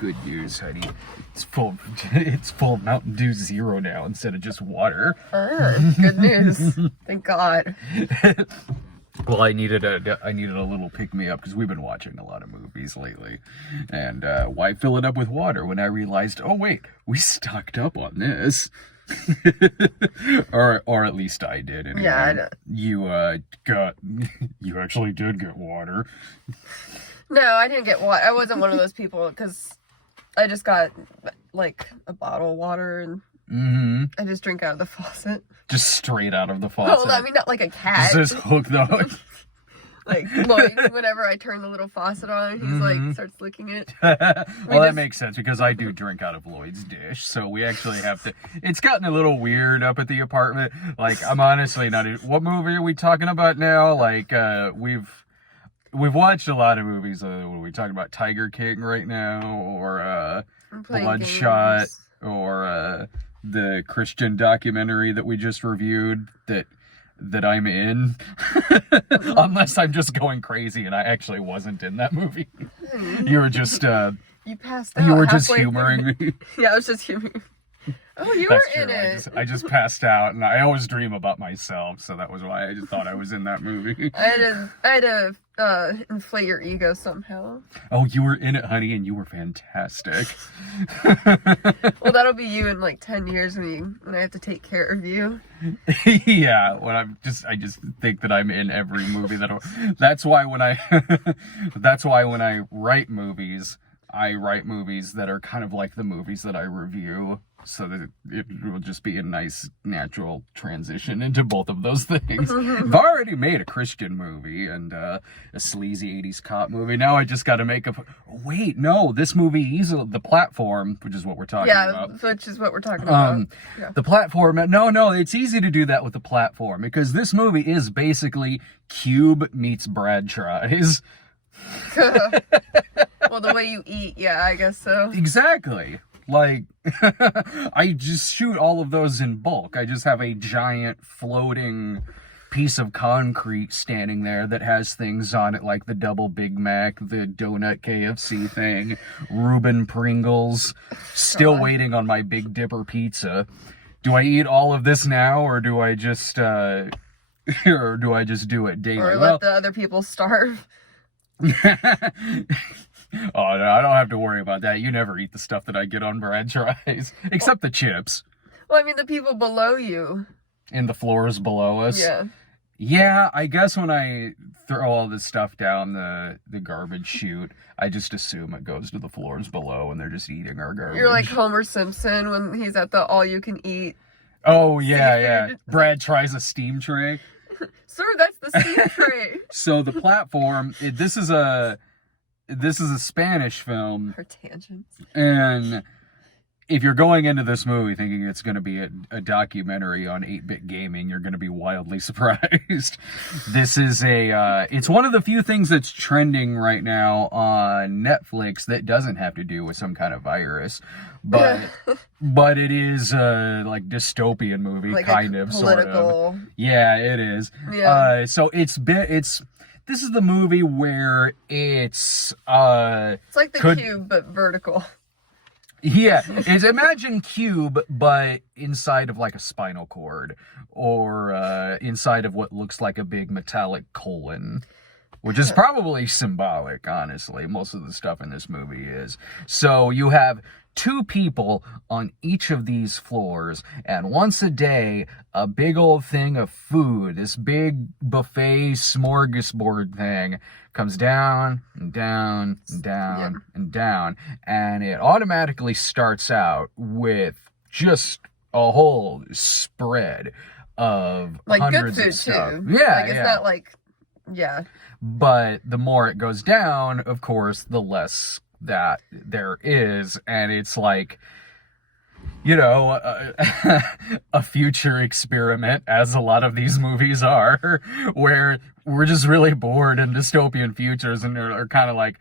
Good news, honey. It's full Mountain Dew Zero now instead of just water. Good news. Thank God. Well, I needed a little pick-me-up because we've been watching a lot of movies lately. And why fill it up with water when I realized, oh wait, we stocked up on this. or at least I did. Anyway. Yeah, I don't. You actually did get water. No, I didn't get water. I wasn't one of those people because I just got like a bottle of water and I just drink out of the faucet. Just straight out of the faucet. Well, I mean, not like a cat. Just hook the hook. Like, Lloyd, whenever I turn the little faucet on, he's like, starts licking it. Well, that makes sense because I do drink out of Lloyd's dish, so we actually have to. It's gotten a little weird up at the apartment. Like, I'm honestly not. What movie are we talking about now? Like, we've watched a lot of movies. What are we talking about? Tiger King right now, or Bloodshot, or the Christian documentary that we just reviewed that I'm in. Unless I'm just going crazy and I actually wasn't in that movie. You were just you passed out. You were just humoring me. Yeah, I was just humoring. Oh, you were in it. I just passed out, and I always dream about myself, so that was why I just thought I was in that movie. I had to inflate your ego somehow. Oh, you were in it, honey, and you were fantastic. Well, that'll be you in like 10 years when I have to take care of you. Yeah, when I just think that I'm in every movie that's why when I write movies, I write movies that are kind of like the movies that I review, so that it will just be a nice, natural transition into both of those things. I've already made a Christian movie and a sleazy 80s cop movie. Now I just got to make wait, no, this movie is The Platform, which is what we're talking about. Yeah, which is what we're talking about. Yeah. The Platform, no, it's easy to do that with The Platform, because this movie is basically Cube meets Brad Tries. Well, the way you eat, yeah, I guess so. Exactly. Like, I just shoot all of those in bulk. I just have a giant floating piece of concrete standing there that has things on it like the double Big Mac, the donut KFC thing, Reuben Pringles, still waiting on my Big Dipper pizza. Do I eat all of this now, or do I just do it daily? Or let the other people starve? Oh, no, I don't have to worry about that. You never eat the stuff that I get on Brad Tries. Except the chips. Well, I mean, the people below you. And the floors below us. Yeah. Yeah, I guess when I throw all this stuff down the garbage chute, I just assume it goes to the floors below and they're just eating our garbage. You're like Homer Simpson when he's at the all-you-can-eat. Oh, yeah. Brad tries a steam tray. Sir, that's the steam tray. So The Platform, this is a Spanish film. Her tangents. And if you're going into this movie thinking it's going to be a documentary on 8-bit gaming, you're going to be wildly surprised. This is it's one of the few things that's trending right now on Netflix that doesn't have to do with some kind of virus. But it is like dystopian movie, like kind of, political. Sort of. Yeah, it is. Yeah. So this is the movie where it's like the Cube, but vertical. Yeah, imagine Cube, but inside of like a spinal cord, or inside of what looks like a big metallic colon, which is probably symbolic, honestly. Most of the stuff in this movie is. So you have two people on each of these floors, and once a day, a big old thing of food, this big buffet smorgasbord thing, comes down and down and down and down, and it automatically starts out with just a whole spread of like hundreds good food of stuff. too. Yeah, like it's not like, yeah. But the more it goes down, of course, the less that there is, and it's like, you know, a future experiment, as a lot of these movies are, where we're just really bored in dystopian futures and are kind of like,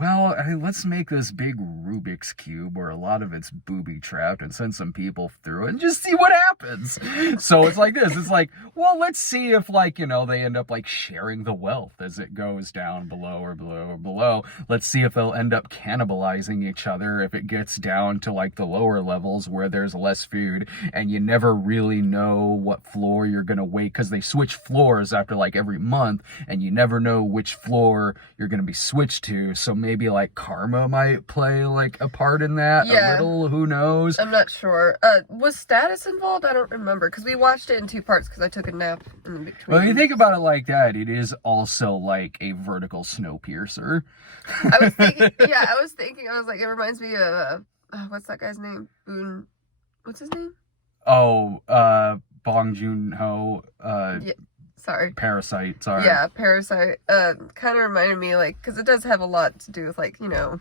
well, let's make this big Rubik's Cube where a lot of it's booby-trapped and send some people through it and just see what happens. So it's like this. It's like, well, let's see if, like, you know, they end up, like, sharing the wealth as it goes down below or below or below. Let's see if they'll end up cannibalizing each other if it gets down to, like, the lower levels where there's less food and you never really know what floor you're going to wait because they switch floors after, like, every month and you never know which floor you're going to be switched to. So maybe like karma might play like a part in that a little, who knows? I'm not sure. Was status involved? I don't remember because we watched it in 2 parts because I took a nap in between. Well, you think about it like that, it is also like a vertical Snowpiercer. I was thinking, I was like, it reminds me of, what's that guy's name? What's his name? Oh, Bong Joon-ho, yeah. Sorry. Parasite, sorry. Yeah, Parasite. Kind of reminded me, like, because it does have a lot to do with, like, you know,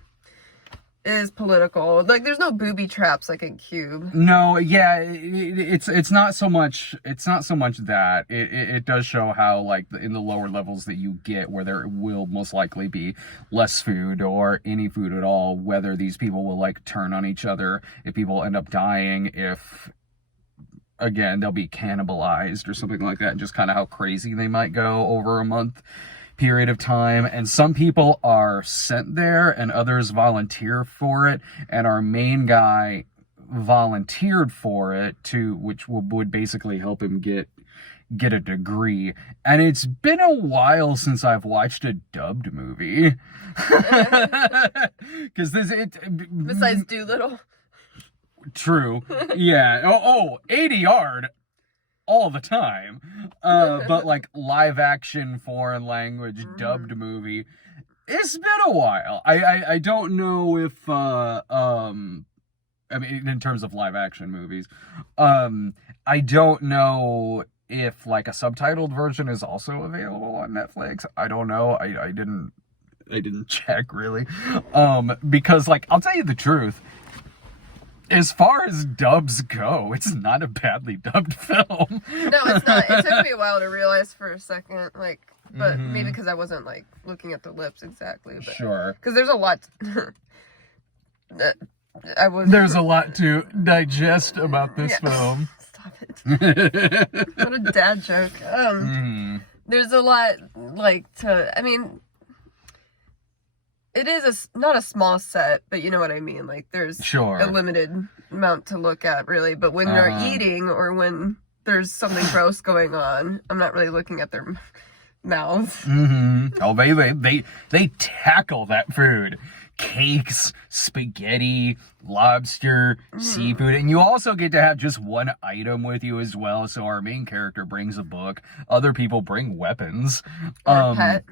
it is political. Like, there's no booby traps like in Cube. No, yeah, it's not so much that. It does show how, like, in the lower levels that you get, where there will most likely be less food or any food at all, whether these people will, like, turn on each other, if people end up dying, if... Again, they'll be cannibalized or something like that, and just kind of how crazy they might go over a month period of time. And some people are sent there and others volunteer for it, and our main guy volunteered for it which would basically help him get a degree. And it's been a while since I've watched a dubbed movie. Because besides Doolittle. True. Yeah. Oh, 80 yard all the time. But like live action foreign language dubbed movie. It's been a while. I don't know if I mean in terms of live action movies. I don't know if like a subtitled version is also available on Netflix. I don't know. I didn't check really. Because like I'll tell you the truth. As far as dubs go, it's not a badly dubbed film. No, it's not. It took me a while to realize for a second, like, but maybe because I wasn't, like, looking at the lips exactly. But, sure. Because there's a lot... There's a lot to digest about this film. Stop it. What a dad joke. There's a lot, like, I mean... It is not a small set, but you know what I mean. Like, there's a limited amount to look at, really. But when they're eating or when there's something gross going on, I'm not really looking at their mouths. Oh, they tackle that food. Cakes, spaghetti, lobster, seafood. And you also get to have just one item with you as well. So our main character brings a book. Other people bring weapons. Or a pet.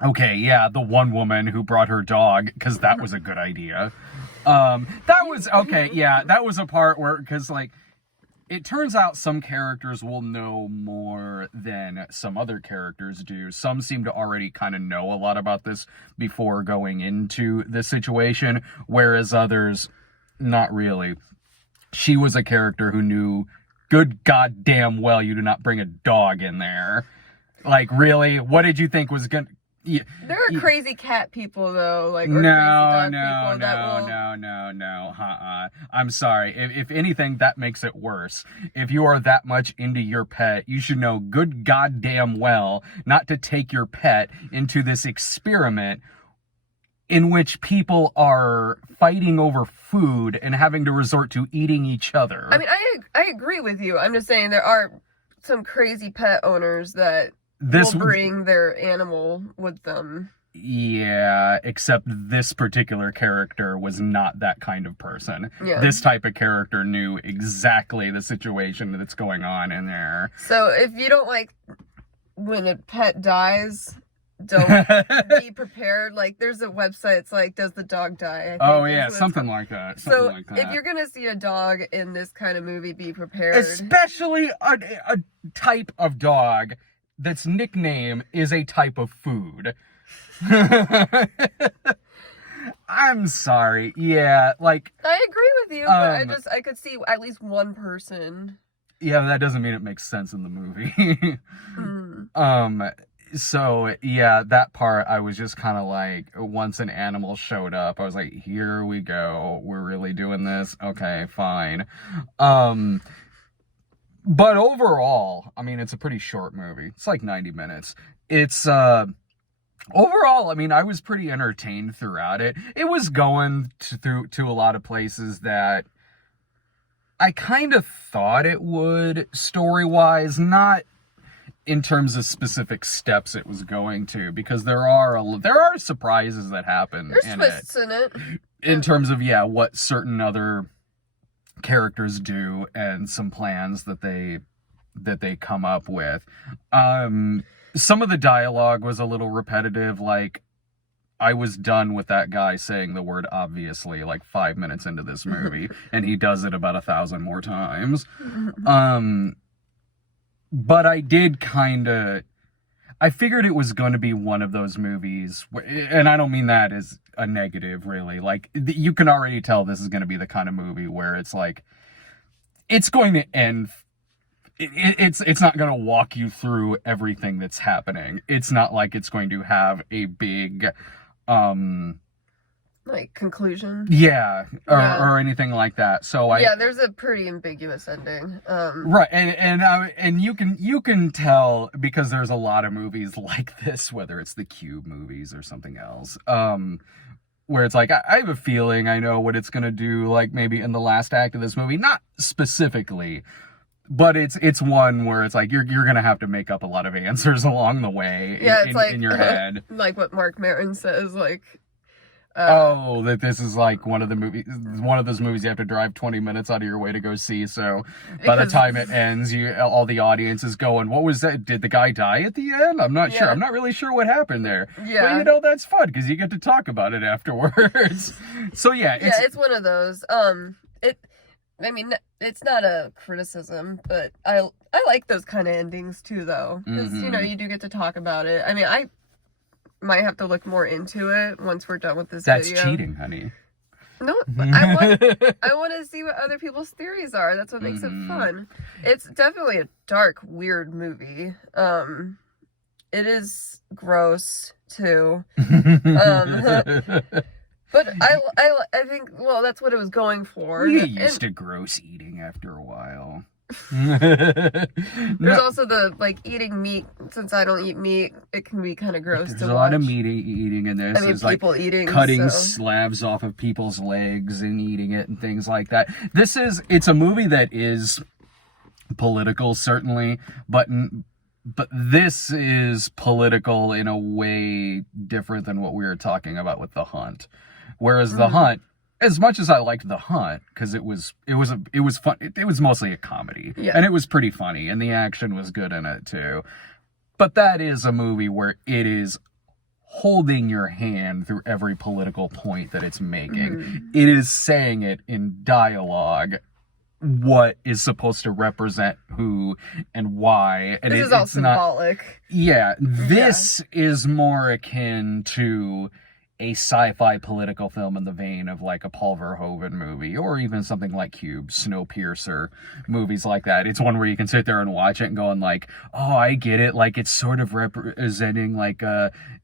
Okay, yeah, the one woman who brought her dog, because that was a good idea. That was a part where, because, like, it turns out some characters will know more than some other characters do. Some seem to already kind of know a lot about this before going into this situation, whereas others, not really. She was a character who knew good goddamn well you do not bring a dog in there. Like, really? What did you think was gonna... Yeah. There are crazy cat people though, like no. I'm sorry. If anything, that makes it worse. If you are that much into your pet, you should know good goddamn well not to take your pet into this experiment in which people are fighting over food and having to resort to eating each other. I mean, I agree with you. I'm just saying there are some crazy pet owners that will bring their animal with them. Yeah, except this particular character was not that kind of person. Yeah. This type of character knew exactly the situation that's going on in there. So if you don't like when a pet dies, don't be prepared. Like, there's a website, it's like, does the dog die? I think. Oh, yeah, something like that. So if you're going to see a dog in this kind of movie, be prepared. Especially a type of dog that's nickname is a type of food. I'm sorry. Yeah, like... I agree with you, but I could see at least one person. Yeah, that doesn't mean it makes sense in the movie. So yeah, that part I was just kind of like, once an animal showed up, I was like, here we go, we're really doing this, okay, fine. But overall, I mean, it's a pretty short movie. It's like 90 minutes. It's overall, I mean, I was pretty entertained throughout it. It was going to a lot of places that I kind of thought it would, story-wise, not in terms of specific steps it was going to, because there are surprises that happen. There's twists in it. In terms of, what certain other characters do and some plans that they come up with. Some of the dialogue was a little repetitive, like, I was done with that guy saying the word obviously like 5 minutes into this movie, and he does it about 1,000 more times. But I did I figured it was going to be one of those movies, and I don't mean that as a negative, really. Like, you can already tell this is going to be the kind of movie where it's like, it's going to end. It's not going to walk you through everything that's happening. It's not like it's going to have a big, like, conclusion. Or anything like that. So there's a pretty ambiguous ending. Right, and you can tell, because there's a lot of movies like this, whether it's the Cube movies or something else, where it's like, I have a feeling I know what it's gonna do, like maybe in the last act of this movie, not specifically, but it's one where it's like you're gonna have to make up a lot of answers along the way in your head. Like what Mark Maron says, like, that this is like one of those movies you have to drive 20 minutes out of your way to go see, so by the time it ends, all the audience is going, what was that? Did the guy die at the end? I'm not sure. I'm not really sure what happened there. Yeah. But that's fun, because you get to talk about it afterwards. So it's one of those. I mean, it's not a criticism, but I like those kind of endings too, though, because you do get to talk about it. I mean, I might have to look more into it once we're done with this video. That's cheating, honey. No, I want to see what other people's theories are. That's what makes it fun. It's definitely a dark, weird movie. It is gross too. But I think, well, that's what it was going for. We get used to gross eating after a while. There's also the, like, eating meat. Since I don't eat meat, it can be kind of gross to watch. There's a lot of meat eating in this. I mean, people like eating, cutting slabs off of people's legs and eating it and things like that. It's a movie that is political, certainly, but this is political in a way different than what we were talking about with The Hunt. Whereas The Hunt, as much as I liked The Hunt, because it was fun, it was mostly a comedy, and it was pretty funny, and the action was good in it too. But that is a movie where it is holding your hand through every political point that it's making. It is saying it in dialogue, what is supposed to represent who and why. And this is all symbolic. This is more akin to a sci-fi political film in the vein of like a Paul Verhoeven movie, or even something like Cube, Snowpiercer, movies like that. It's one where you can sit there and watch it and going like, oh, I get it. Like, it's sort of representing like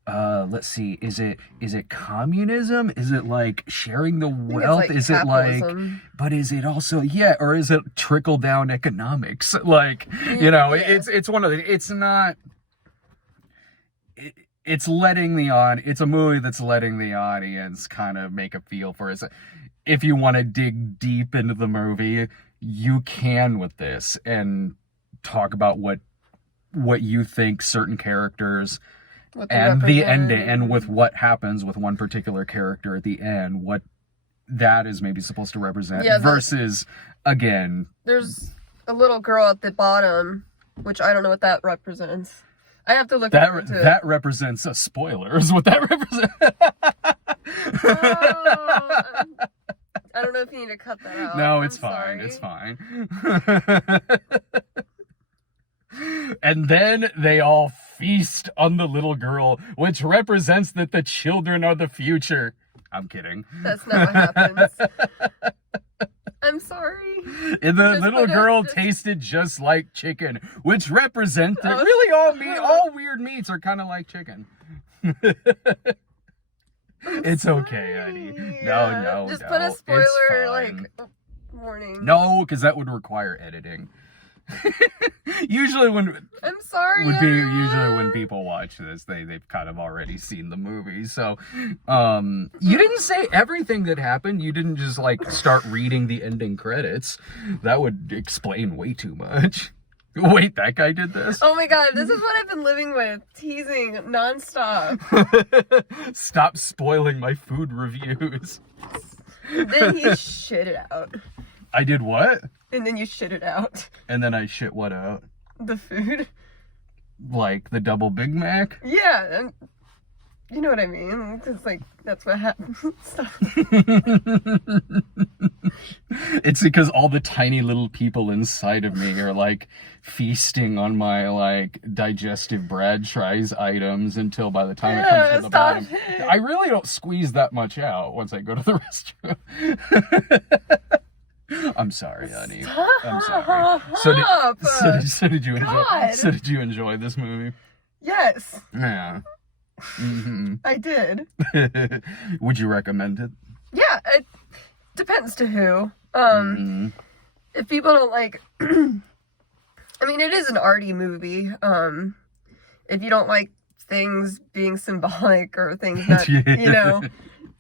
let's see, is it communism? Is it like sharing the wealth? Is it like, but is it also, or is it trickle down economics? Like, it's one of the, it's not, it's a movie that's letting the audience kind of make a feel for it. If you want to dig deep into the movie, you can with this, and talk about what you think certain characters and the end, and with what happens with one particular character at the end, what that is maybe supposed to represent, versus, again, there's a little girl at the bottom, which I don't know what that represents. I have to look that into that represents a spoiler, is what that represents. I don't know if you need to cut that out. No, it's fine. It's fine. And then they all feast on the little girl, which represents that the children are the future. I'm kidding. That's not what happens. I I'm sorry. And the little girl tasted just like chicken, which represent that really all weird meats are kind of like chicken. It's okay, honey. No. Just put a spoiler warning. No, because that would require editing. Usually when people watch this, they've kind of already seen the movie. So you didn't say everything that happened. You didn't just start reading the ending credits. That would explain way too much. Wait, that guy did this? Oh my god, this is what I've been living with. Teasing nonstop. Stop spoiling my food reviews. Then you shit it out. I did what? And then you shit it out. And then I shit what out? The food. Like the double Big Mac? Yeah, and you know what I mean? Because, that's what happens. It's because all the tiny little people inside of me are, feasting on my, digestive Brad tries items until by the time it comes to the bottom. I really don't squeeze that much out once I go to the restroom. I'm sorry, honey. I'm sorry. So did you enjoy? God. So did you enjoy this movie? Yes. Yeah. Mm-hmm. I did. Would you recommend it? Yeah, it depends to who. If people don't like, I mean, it is an arty movie. If you don't like things being symbolic or things that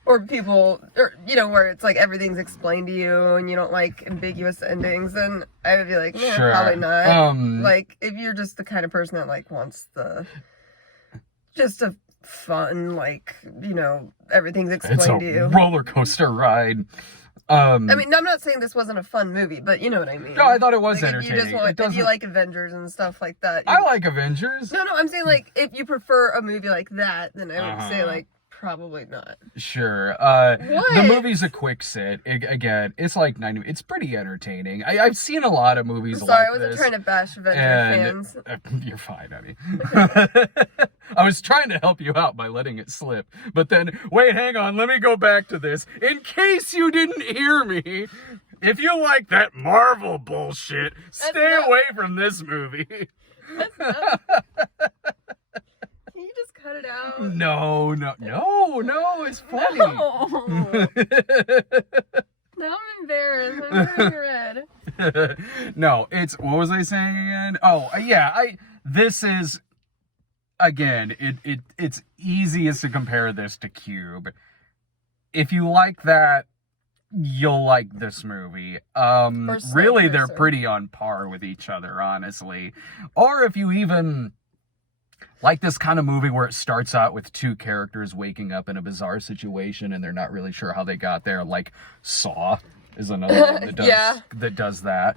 or people, where it's everything's explained to you and you don't like ambiguous endings, then I would be like, yeah, sure. Probably not. If you're just the kind of person that wants just a fun, everything's explained to you. It's a roller coaster ride. I mean, I'm not saying this wasn't a fun movie, but you know what I mean. No, I thought it was entertaining. If you like Avengers and stuff like that. I like Avengers. No, I'm saying if you prefer a movie like that, then I would say probably not. Sure. The movie's a quick sit. Again, it's 90. It's pretty entertaining. I've seen a lot of movies like this. Sorry, I wasn't trying to bash Avengers fans. You're fine, honey. I was trying to help you out by letting it slip. But then, wait, hang on. Let me go back to this. In case you didn't hear me, if you like that Marvel bullshit, stay away from this movie. Cut it out. No, it's funny. No. Now I'm embarrassed. I'm very red. No, what was I saying again? Oh, yeah, this is, again, it's easiest to compare this to Cube. If you like that, you'll like this movie. Really, they're pretty on par with each other, honestly. Or if you even like this kind of movie where it starts out with two characters waking up in a bizarre situation and they're not really sure how they got there, like Saw is another one that does that.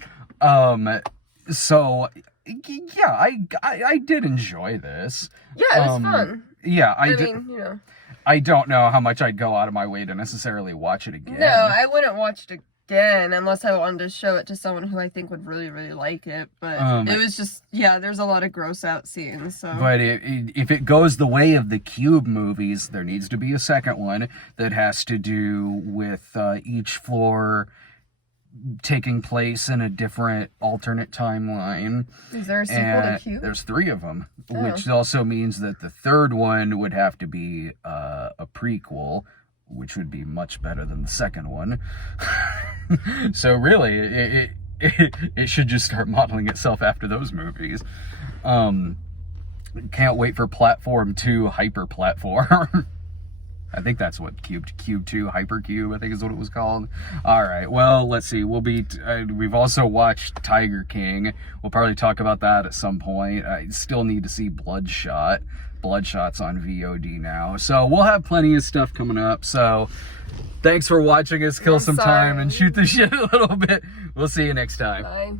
So yeah, I did enjoy this. Yeah, it was fun. Yeah, I mean, I don't know how much I'd go out of my way to necessarily watch it again. No, I wouldn't watch it again unless I wanted to show it to someone who I think would really, really like it. But it was just, there's a lot of gross out scenes. So. But if it goes the way of the Cube movies, there needs to be a second one that has to do with each floor taking place in a different alternate timeline. Is there a sequel to Cube? There's 3 of them, which also means that the third one would have to be a prequel, which would be much better than the second one. So really, it should just start modeling itself after those movies. Can't wait for Platform 2 Hyper Platform. I think that's what Cube 2 Hypercube, I think is what it was called. All right, well, let's see. We've also watched Tiger King. We'll probably talk about that at some point. I still need to see Bloodshot. Bloodshot's on VOD now. So we'll have plenty of stuff coming up. So thanks for watching us kill some time and shoot the shit a little bit. We'll see you next time. Bye.